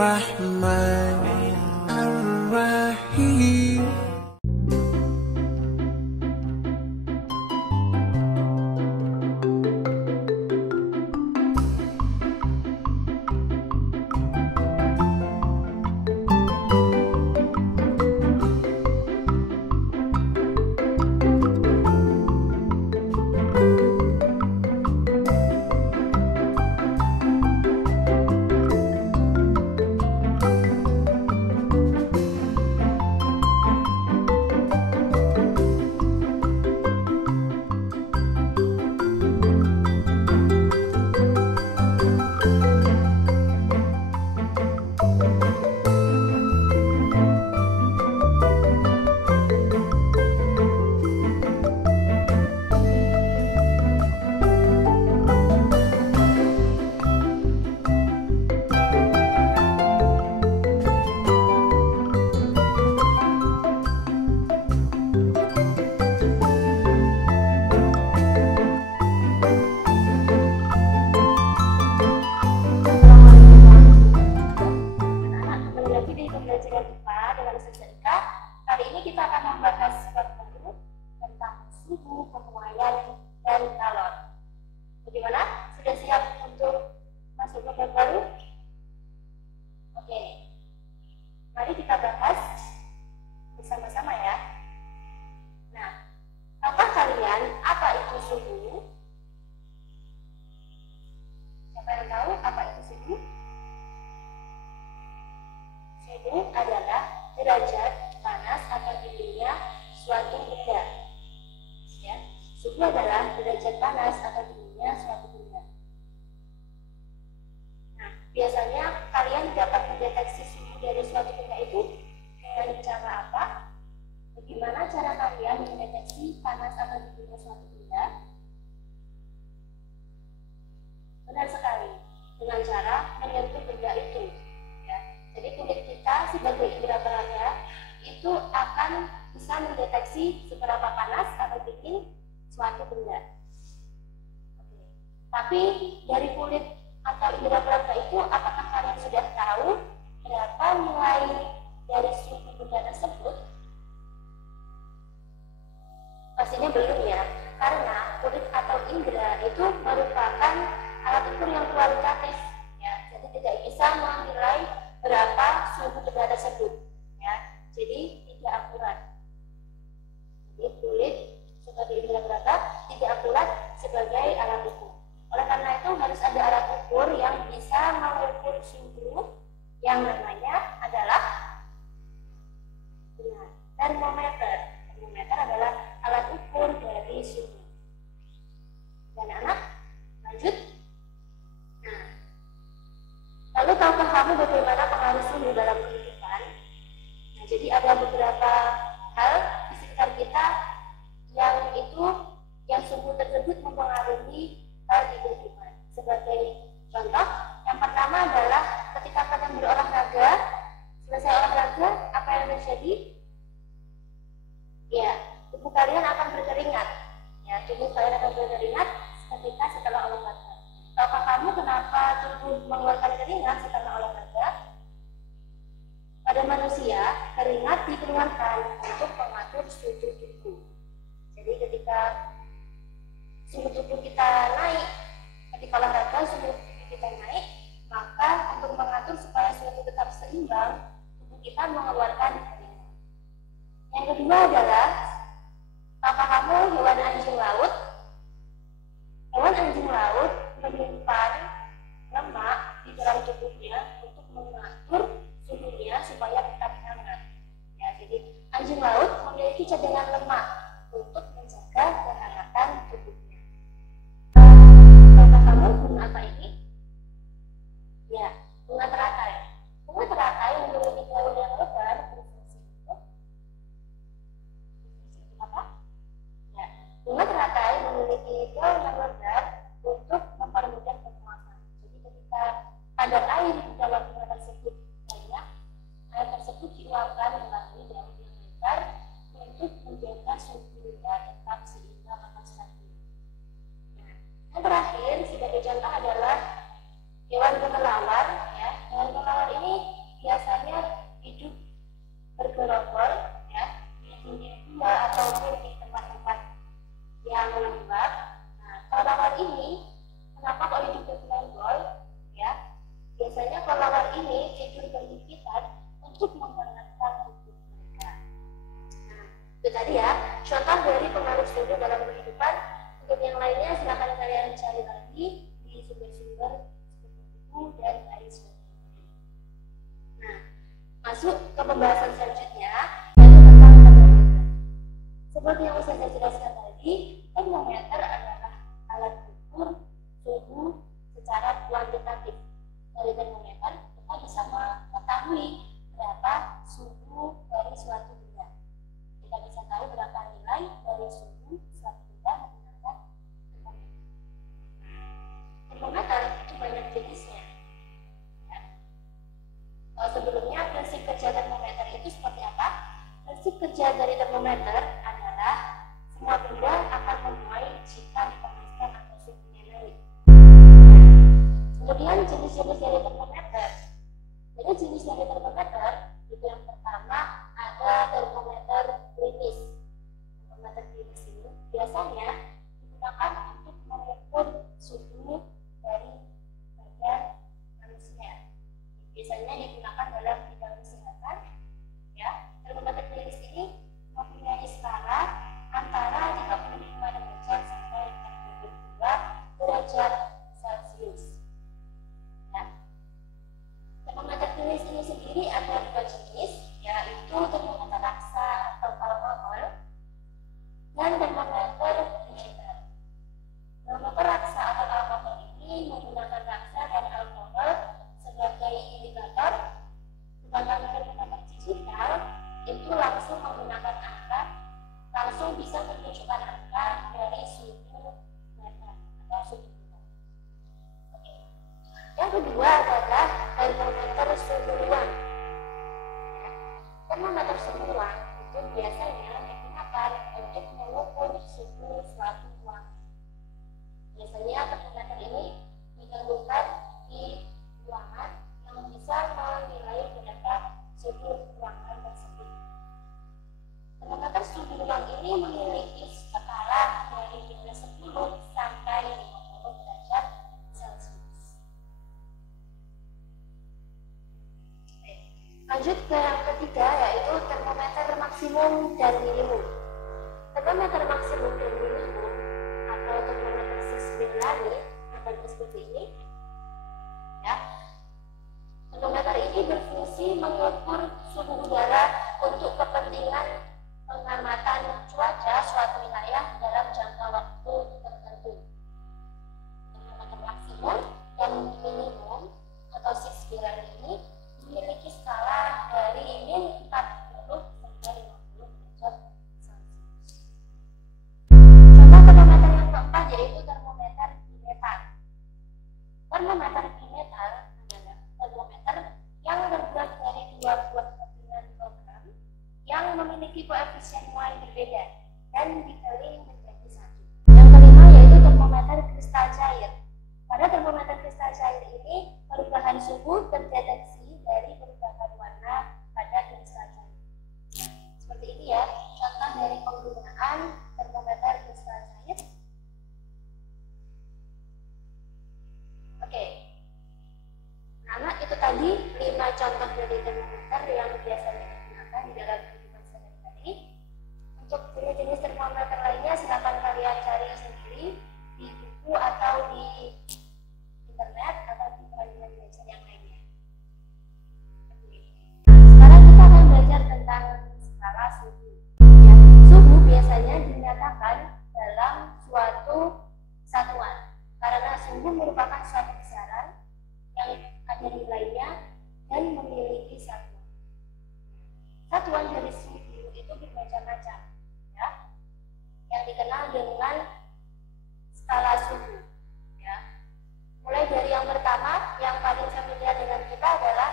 Ar-Rahman Ar-Rahim. Kali ini kita akan membahas bab baru tentang suhu, pemuaian, dan kalor. Bagaimana? Sudah siap untuk masuk ke bab baru? Oke, mari kita bahas bersama-sama ya. Nah, apa kalian apa itu suhu? Siapa yang tahu apa itu suhu? Suhu adalah derajat panas atau dinginnya suatu benda. Ya, suhu adalah derajat panas atau dinginnya suatu benda. Nah, biasanya kalian dapat mendeteksi suhu dari suatu benda itu dengan cara apa? Bagaimana cara kalian mendeteksi panas atau dinginnya suatu benda? Benar sekali, dengan cara menyentuh benda itu. Ya, jadi kulit kita sebagai indera peraga itu akan bisa mendeteksi seberapa panas atau dingin suatu benda. Oke. Tapi dari kulit atau indera peraga itu, apakah kalian sudah tahu berapa nilai dari suhu benda tersebut? Pastinya belum ya, karena kulit atau indera itu merupakan alat ukur yang kualitatif. Ya, jadi tidak bisa menilai berapa suhu benda tersebut. Ya, jadi tidak akurat. Jadi kulit sebagai indera peraga tidak akurat sebagai alat ukur. Oleh karena itu harus ada alat ukur yang bisa mengukur suhu yang namanya adalah termometer. Termometer adalah alat ukur dari suhu. Dan anak lanjut. Nah, lalu tahukah kamu bagaimana pengaruh suhu dalam kehidupan? Nah, jadi ada beberapa hal di sekitar kita yang suhu tersebut mempengaruhi hal di kehidupan. Sebagai contoh, yang pertama adalah ketika kalian berolahraga, selesai olahraga, apa yang terjadi? Ya, tubuh kalian akan berkeringat. Ya, tubuh kalian akan berkeringat ketika setelah olahraga. Tahukah kamu kenapa tubuh mengeluarkan keringat setelah olahraga? Pada manusia, keringat dikeluarkan untuk mengatur suhu tubuh. Jadi ketika suhu tubuh kita naik, ketika olahraga suhu tubuh kita naik, maka untuk mengatur supaya suhu tetap seimbang, tubuh kita mengeluarkan keringat. Yang kedua adalah, apa kamu hewan anjing laut? Hewan anjing laut menyimpan lemak di dalam tubuhnya untuk mengatur suhunya supaya tetap hangat. Ya, jadi anjing laut memiliki cadangan lemak untuk menjaga kehangatan tubuhnya. Tahukah kamu bunga apa ini? Ya, bunga teratai. Bunga teratai memiliki daun yang lebar berfungsi untuk apa? Ya, bunga teratai memiliki daun yang lebar untuk mempermudah pernafasan. Jadi ketika kadar air di dalam bunga tersebut banyak, air tersebut diuapkan melalui daun yang lebar untuk menjaga suhunya tetap seimbang atau stabil. Nah, yang terakhir sebagai contoh adalah hewan kelelawar. Ya, hewan suhu dalam kehidupan. Untuk yang lainnya silahkan kalian cari lagi di sumber-sumber seperti itu dan lain sebagainya. Nah, masuk ke pembahasan selanjutnya, yaitu tentang termometer. Seperti yang saya jelaskan tadi, termometer adalah alat ukur suhu secara kuantitatif. Dari termometer kita bisa mengetahui berapa suhu dari suatu benda. Kita bisa tahu berapa nilai dari suhu suatu benda menggunakan termometer. Termometer itu banyak jenisnya. Ya. Sebelumnya prinsip kerja termometer itu seperti apa? Prinsip kerja dari termometer adalah semua benda akan menuai jika dipanaskan atau suhunya naik. Kemudian jenis-jenis dari termometer. Jadi jenis dari termometer itu yang pertama ada termometer klinis. Termometer klinis ini biasanya digunakan untuk mengukur suhu dari badan manusia. Biasanya digunakan dalam bidang kesehatan. Ya, termometer klinis ini mempunyai skala antara 35 derajat sampai 42 derajat Celcius. Ya. Termometer klinis ini sendiri ada dua jenis, yaitu termometer raksa atau alkohol dan termometer digital. Termometer raksa atau alkohol ini menggunakan raksa dan alkohol sebagai indikator, sedangkan termometer digital itu langsung menggunakan angka, langsung bisa menunjukkan angka dari suhu badan atau suhu tubuh. Oke. Yang kedua adalah termometer suhu ruang. Termometer suhu ruang itu biasanya digunakan untuk mengukur suhu suatu ruang. Biasanya termometer ini digabungkan di ruangan yang bisa menilai berapa suhu ruangan tersebut. Termometer suhu ruang ini memiliki skala dari minus 10 sampai 50 derajat Celcius. Lanjut ke yang ketiga, yaitu termometer maksimum dan minimum. Termometer maksimum dan minimum atau termometer Six-Villani akan seperti ini. Ya. Termometer ini berfungsi mengukur suhu udara untuk kepentingan pengamatan cuaca suatu wilayah dalam jangka waktu tertentu. Termometer maksimum dan minimum atau Six-Villani ini memiliki skala dari min 40 sampai 50 derajat Celcius. Contoh termometer yang keempat yaitu termometer bimetal. Termometer bimetal adalah termometer yang terbuat dari dua buah kepingan logam yang memiliki koefisien Y berbeda dan dikeling menjadi satu. Yang kelima yaitu termometer kristal cair. Pada termometer kristal cair ini perubahan suhu terdeteksi dari perubahan warna pada kristal cair. Seperti ini ya, contoh dari penggunaan termometer kristal cair. Oke. Nah, itu tadi 5 contoh dari termometer yang biasanya digunakan di dalam kehidupan sehari-hari. Untuk jenis-jenis termometer lainnya silakan kalian cari sendiri di buku atau di internet atau di pelajaran belajar yang lainnya. Nah, sekarang kita akan belajar tentang skala suhu. Ya, suhu biasanya dinyatakan dalam suatu satuan karena suhu merupakan suatu besaran yang ada nilainya dan memiliki satuan. Satuan dari suhu itu bermacam-macam, ya, yang dikenal dengan skala suhu. Ya. Mulai dari yang pertama, yang paling familiar dengan kita adalah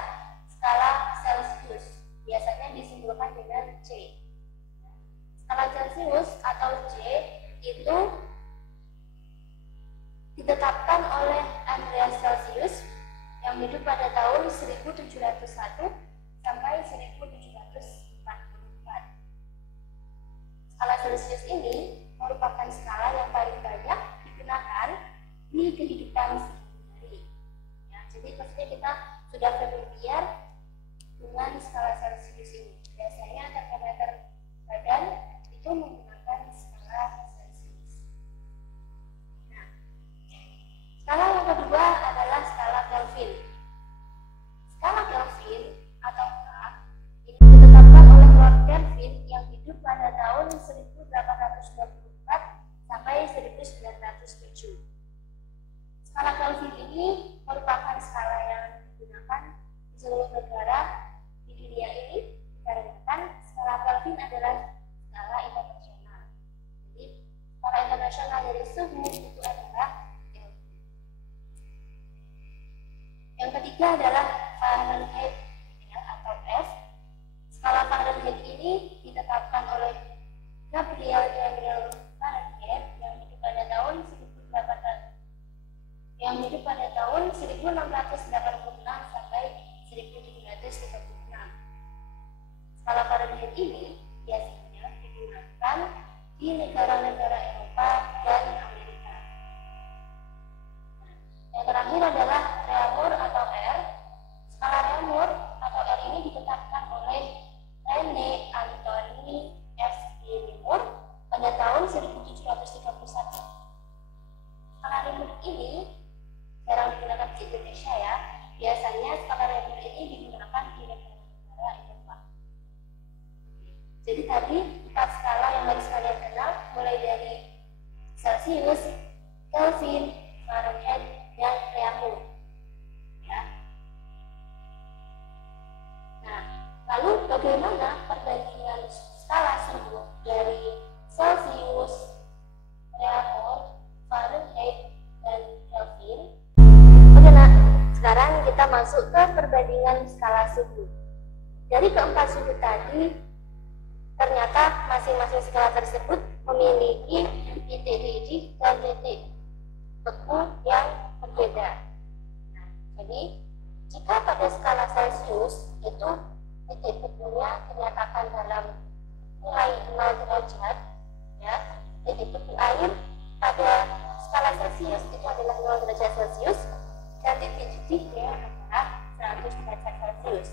skala Celcius, biasanya disimbolkan dengan C. Skala Celcius atau C itu ditetapkan oleh Andreas Celsius yang hidup pada tahun 1701 sampai 1744. Skala Celsius ini merupakan skala yang paling banyak digunakan di kehidupan sehari-hari. Ya, jadi pastinya kita sudah familiar dengan skala Celsius ini. Biasanya termometer badan itu menggunakan skala Celsius. ketiga adalah Fahrenheit ya, atau F. Skala Fahrenheit ini ditetapkan oleh Gabriel Daniel Fahrenheit yang hidup pada tahun 1686 sampai 1736. Skala Fahrenheit ini biasanya digunakan di negara-negara Eropa dan Amerika. Yang terakhir adalah Reaumur atau R. Skala Reaumur atau R ini ditetapkan oleh Rene Anthony S. Reaumur pada tahun 1731. Skala Reaumur ini jarang digunakan di Indonesia ya. Biasanya skala Reaumur ini digunakan di negara Eropa. Jadi tadi 4 skala yang harus kalian kenal, mulai dari Celsius, Kelvin, Fahrenheit, dan Reaumur. Ya. Nah, lalu bagaimana perbandingan skala suhu dari Celsius, Reaumur, Fahrenheit, dan Kelvin? Oke, nah, sekarang kita masuk ke perbandingan skala suhu. Dari keempat suhu tadi, ternyata masing-masing skala tersebut memiliki titik didih dan titik beku yang berbeda. Nah, jadi jika pada skala Celsius itu titik bekunya dinyatakan dalam nilai 0 derajat, ya, titik beku air pada skala Celsius itu adalah 0 derajat Celsius dan titik didihnya adalah 100 derajat Celsius.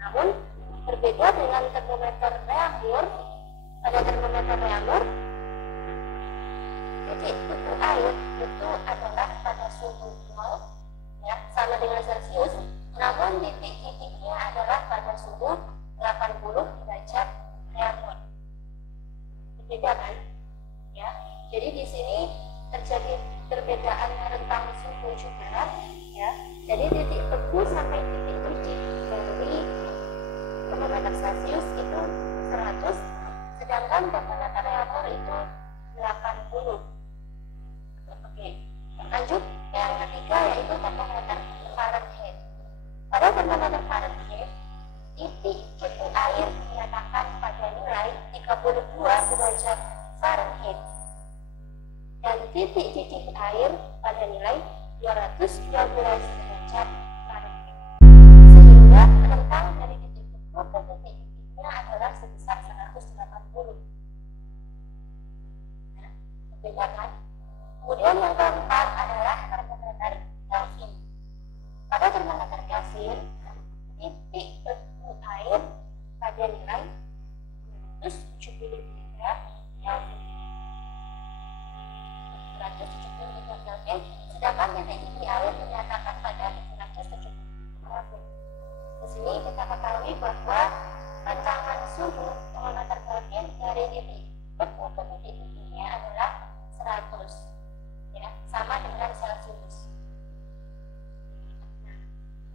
Namun berbeda dengan termometer Reaumur. Pada termometer Reaumur, titik beku air itu adalah pada suhu 0, ya, sama dengan Celsius, namun titik-titiknya adalah pada suhu 80 derajat Reaumur. Berbeda kan? Ya. Jadi di sini terjadi perbedaan rentang suhu juga, ya. Jadi titik beku sampai titik didih dari termometer Celsius itu 100, sedangkan termometer Reaumur itu 80. Oke, lanjut yang ketiga yaitu termometer Fahrenheit. Pada termometer Fahrenheit, titik beku air dinyatakan pada nilai 32 derajat Fahrenheit dan titik didih air pada nilai 212 derajat Fahrenheit, sehingga rentang dari titik beku ke titik didihnya adalah sebesar 180. Nah, berbeda kan? Kemudian yang keempat adalah termometer Kelvin. Pada termometer Kelvin, titik beku air pada nilai 173 Kelvin. 173 Kelvin, sedangkan titik didih air dinyatakan pada 170 Kelvin. Di sini kita ketahui bahwa rancangan suhu termometer Kelvin dari titik beku ke titik didihnya adalah 100, ya, sama dengan Celsius. Nah,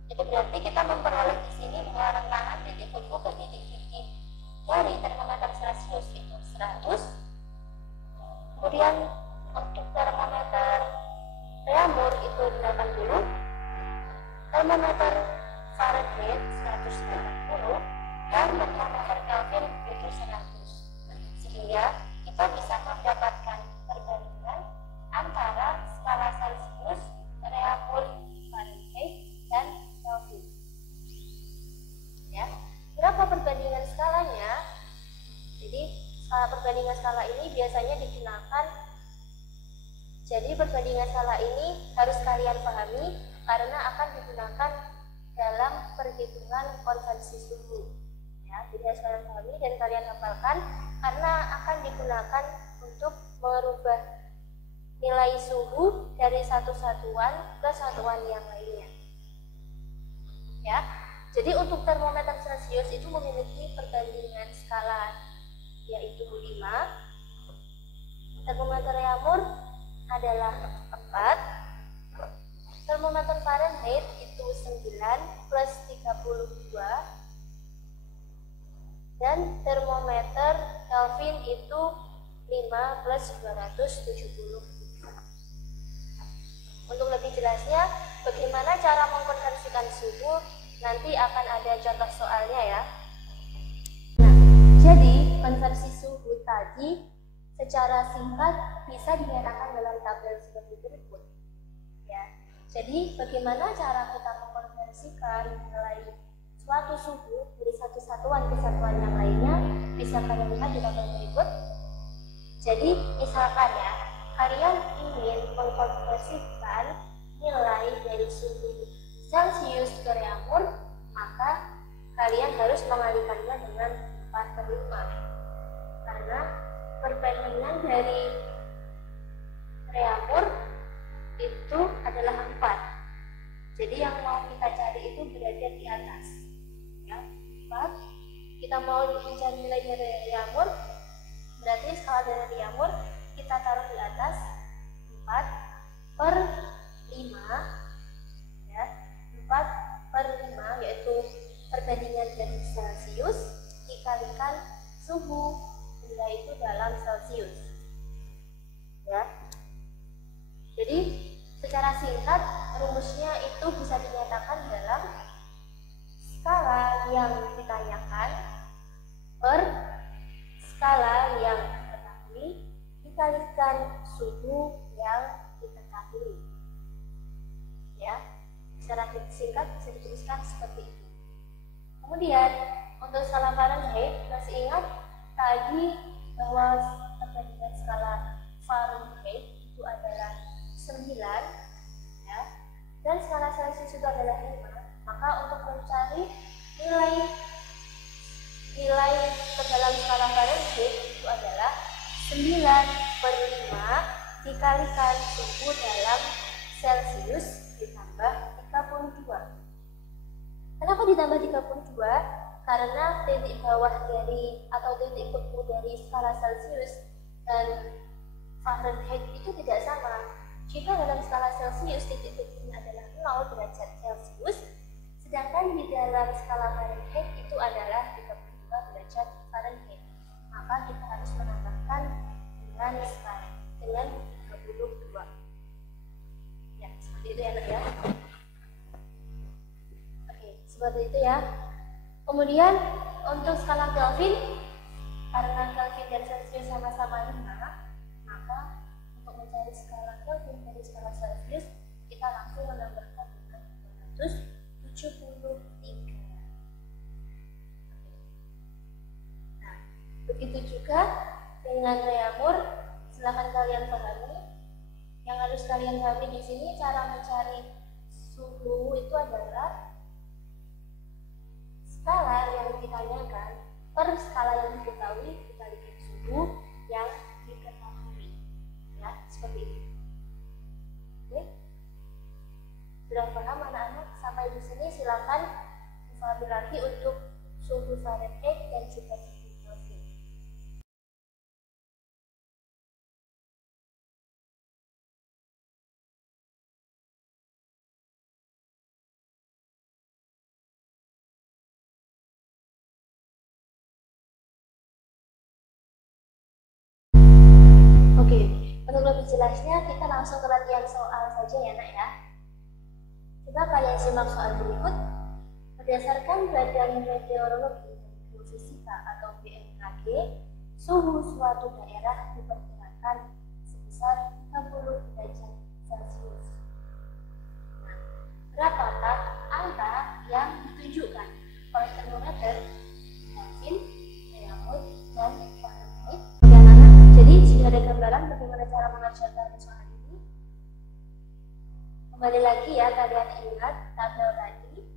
itu berarti kita memperoleh di sini bahwa rancangan titik beku ke titik didih dari termometer Celsius itu 100. Kemudian untuk termometer Reaumur itu 80, termometer Fahrenheit 180, dan termometer Kelvin itu 100. Sehingga kita bisa mendapatkan perbandingan antara skala Celsius, Reaumur, Fahrenheit, dan Kelvin. Ya, berapa perbandingan skalanya? Jadi perbandingan skala ini biasanya digunakan. Jadi perbandingan skala ini harus kalian pahami karena akan digunakan dalam perhitungan konvensi suhu. Ya, jadi harus kalian pahami dan kalian hafalkan karena akan digunakan untuk merubah nilai suhu dari satu satuan ke satuan yang lainnya. Ya, jadi untuk termometer Celsius itu memiliki perbandingan skala yaitu 5. Termometer Reaumur adalah 4. Termometer Fahrenheit itu 9 plus 32, dan termometer Kelvin itu 5 plus 270. Untuk lebih jelasnya, bagaimana cara mengkonversikan Nanti akan ada contoh soalnya ya. Nah, jadi konversi suhu tadi secara singkat bisa dinyatakan dalam tabel seperti berikut. Ya, jadi bagaimana cara kita mengkonversikan nilai suatu suhu dari satu satuan ke satuan yang lainnya bisa kalian lihat di tabel berikut. Jadi misalkan ya, kalian ingin mengkonversikan nilai dari suhu Celcius ke Reaumur, maka kalian harus mengalihkannya dengan 4/5 karena perbandingan dari Reaumur itu adalah 4. Jadi yang mau kita cari itu berada di atas ya, 4. Kita mau mencari nilai dari Reaumur, berarti skala dari Reaumur kita taruh di atas 4/5 ya, 4/5 yaitu perbandingan dari Celcius dikalikan suhu benda itu dalam Celcius ya. Jadi secara singkat rumusnya itu bisa dinyatakan dalam skala yang ditanyakan per skala yang diketahui dikalikan suhu yang diketahui ya. Secara singkat bisa dituliskan seperti itu. Kemudian untuk skala Fahrenheit, masih ingat tadi bahwa perbandingan skala Fahrenheit itu adalah 9 ya, dan skala Celsius itu adalah 5. Maka untuk mencari nilai ke dalam skala Fahrenheit itu adalah 9/5 dikalikan suhu dalam Celsius ditambah 32. Kenapa ditambah 32? Karena titik bawah dari atau titik kutu dari skala Celsius dan Fahrenheit itu tidak sama. Jika dalam skala Celsius titik kutunya adalah 0 derajat Celsius, sedangkan di dalam skala Fahrenheit itu adalah 32 derajat Fahrenheit. Maka kita harus menambahkan dengan 32. Ya, seperti itu ya, Nak ya. Oke, seperti itu ya. Kemudian untuk skala Kelvin, karena Kelvin dan Celsius sama-sama 5, maka untuk mencari skala Kelvin dari skala Celsius kita langsung menambahkan dengan 273. Nah, begitu juga dengan Reaumur, silahkan kalian pahami. Yang harus kalian pahami di sini cara mencari suhu itu adalah skala yang ditanyakan per skala yang diketahui dikalikan suhu yang diketahui ya, seperti itu. Oke, sudah paham anak-anak? Sampai di sini silakan difahami lagi untuk suhu Fahrenheit dan juga suhu Kelvin. Oke, untuk lebih jelasnya kita langsung ke latihan soal saja ya, Nak ya. Coba kalian simak soal berikut. Berdasarkan Badan Meteorologi dan Geofisika atau BMKG, suhu suatu daerah diperkirakan sebesar 30 derajat Celcius. Nah, berapakah angka yang ditunjukkan oleh termometer Kelvin, Reaumur, dan Fahrenheit? Oke anak-anak, jadi sudah ada gambaran bagaimana cara mengerjakan soal ini. Kembali lagi ya, kalian ingat tabel tadi,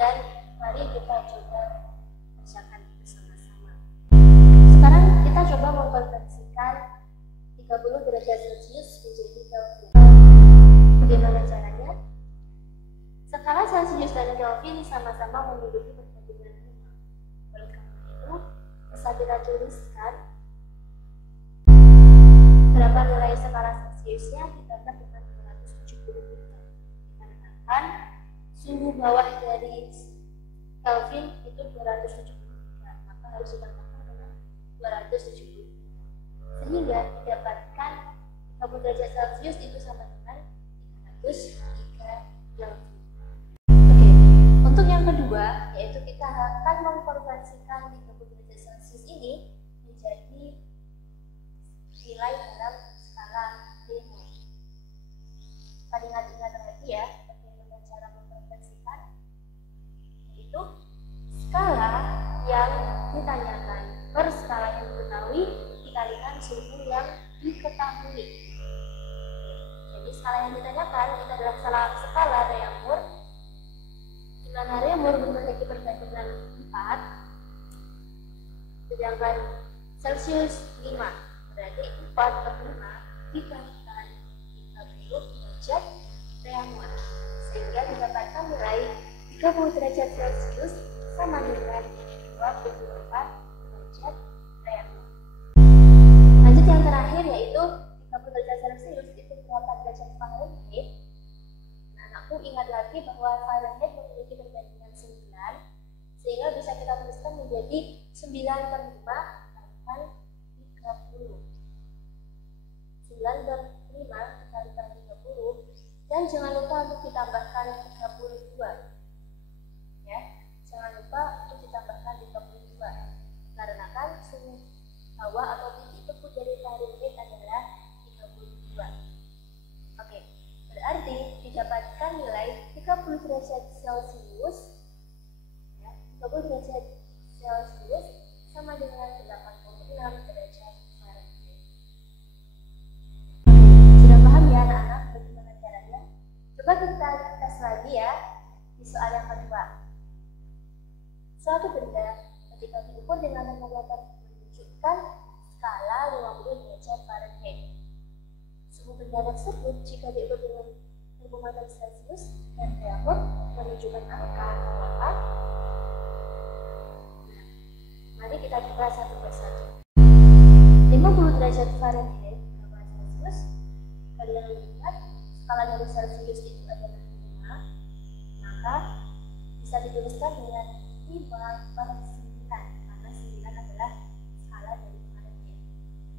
dan mari kita coba kerjakan bersama-sama. Sekarang kita coba mengkonversikan 30 derajat Celcius menjadi Kelvin. Bagaimana caranya? Skala Celsius dan Kelvin sama-sama memiliki perbandingan 5. Oleh karena itu, bisa kita tuliskan berapa nilai skala Celsiusnya ditambah dengan 273. Dikarenakan suhu bawah dari Kelvin itu 273, maka harus ditambahkan dengan 273. Sehingga didapatkan 30 derajat Celcius itu sama dengan 303 Kelvin. Oke, akan mengkonversikan 30 derajat Celcius ini menjadi nilai dalam skala Reaumur. Kita ingat-ingat lagi ya, bagaimana cara mengkonversikan, yaitu skala yang ditanyakan per skala yang diketahui dikalikan suhu yang diketahui. Jadi skala yang ditanyakan itu adalah skala Reaumur, di mana Reaumur memiliki perbandingan 4, sedangkan Celcius 5, berarti 4 per 5 dikalikan 30 derajat Reaumur, sehingga didapatkan nilai 30 derajat Celcius sama dengan 24 derajat Reaumur. Lanjut yang terakhir, yaitu 30 derajat Celcius itu berapa derajat Fahrenheit. Anakku ingat lagi bahwa Fahrenheit memiliki perbandingan 9, sehingga bisa kita tuliskan menjadi 9 per 5 dikalikan 30. 9 per 5 dikalikan 30, dan jangan lupa untuk ditambahkan 32 ya, jangan lupa untuk ditambahkan 32 karena kan suhu hawa atau titik teku dari Fahrenheit adalah 32. Oke, berarti didapatkan nilai 30 derajat Celcius ya, 30 derajat Celcius sama dengan 86 derajat Fahrenheit. Sudah paham ya anak-anak bagaimana caranya? Coba kita tes lagi ya di soal yang kedua. Suatu benda ketika diukur dengan termometer menunjukkan skala 50 derajat Fahrenheit. Suhu benda tersebut jika diukur dengan termometer Celcius dan Reaumur menunjukkan angka berapa? Mari kita coba satu persatu. 50 derajat Fahrenheit berapa Celcius? Kalian lihat skala dari Celcius itu adalah 5, maka bisa dituliskan dengan 5 per 9, karena 9 adalah skala dari Fahrenheit.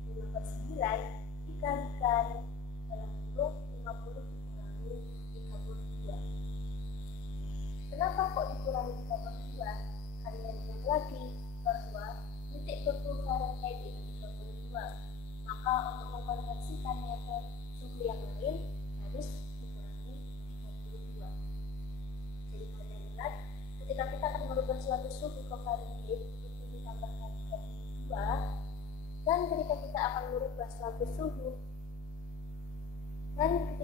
5 per 9 dikalikan dalam kurung 50 dikurangi 32. Kenapa kok dikurangi 32? Kalian ingat lagi bahwa titik beku Fahrenheit itu 32, maka untuk mengkonversikannya ke suhu yang lain harus dikurangi 32. Jadi kalian ingat, ketika kita akan merubah suatu suhu ke Fahrenheit itu ditambahkan 32, dan ketika kita akan merubah suatu suhu Fahrenheit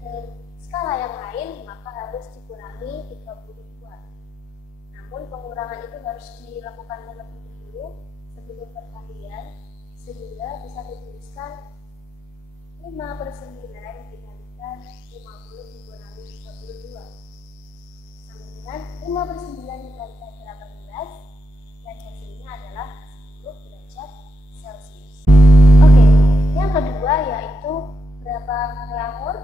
ke skala yang lain, maka harus dikurangi 32. Namun pengurangan itu harus dilakukan terlebih dahulu sebelum perkalian, sehingga bisa dituliskan 5 per 9 dikalikan 50 dikurangi 32 sama dengan 5 per 9 dikalikan 18, dan hasilnya adalah 10 derajat Celcius. Oke, yang kedua yaitu berapa Reaumur.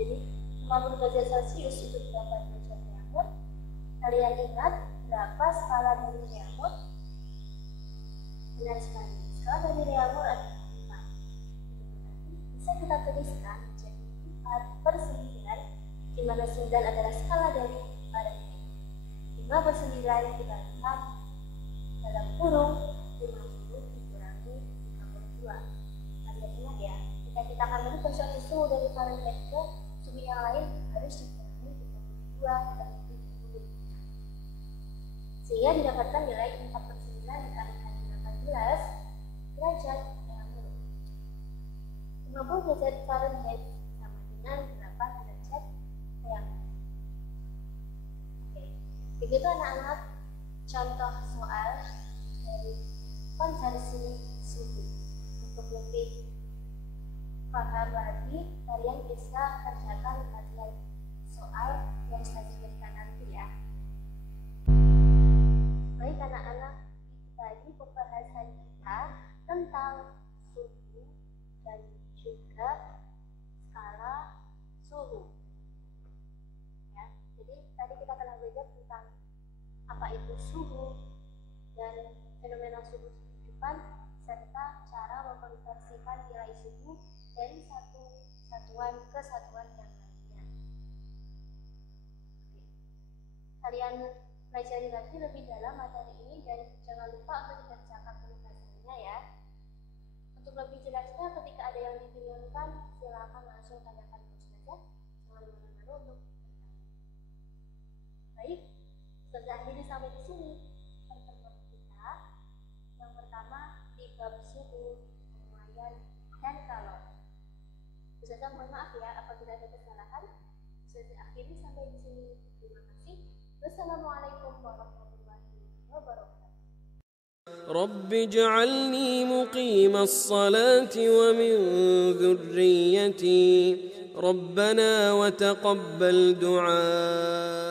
Jadi 50 derajat Celcius itu berapa derajat Reaumur? Kalian ingat berapa skala dari Reaumur? Benar sekali, skala dari Reaumur adalah 4. Bisa kita tuliskan menjadi 4 per 9, di mana 9 adalah skala dari Fahrenheit. 5 per 9 dikalikan dalam kurung 50 dikurangi 32. Kalian ingat ya, jika kita akan merubah suatu suhu dari Fahrenheit ke suhu yang lain harus dikurangi 32 dan 30, sehingga didapatkan nilai 4 per 9 dikalikan 18 derajat Reaumur. 50 derajat Fahrenheit sama dengan 8 derajat Reaumur. Oke, begitu anak-anak contoh soal dari konversi suhu. Untuk lebih paham lagi, kalian bisa kerjakan latihan soal yang saya berikan nanti ya. Baik anak-anak, itu tadi pembahasan kita tentang suhu dan juga skala suhu. Ya, jadi tadi kita telah belajar tentang apa itu suhu dan fenomena suhu kehidupan, serta cara mengkonversikan nilai suhu dari satu satuan ke satuan yang lainnya. Kalian pelajari lagi lebih dalam materi ini dan jangan lupa untuk dikerjakan penugasannya ya. Untuk lebih jelasnya ketika ada yang dibingungkan silakan langsung tanyakan ke Ustazah. Jangan malu-malu untuk bertanya. Baik, Ustazah akhiri sampai di sini pertemuan kita. Yang pertama di bab suhu, penguaian, dan kalor. Ustazah mohon maaf ya apabila ada kesalahan. Ustazah akhiri sampai di sini. Terima kasih. Wassalamualaikum warahmatullahi wabarakatuh. رب اجعلني مقيم الصلاة ومن ذريتي ربنا وتقبل دعاء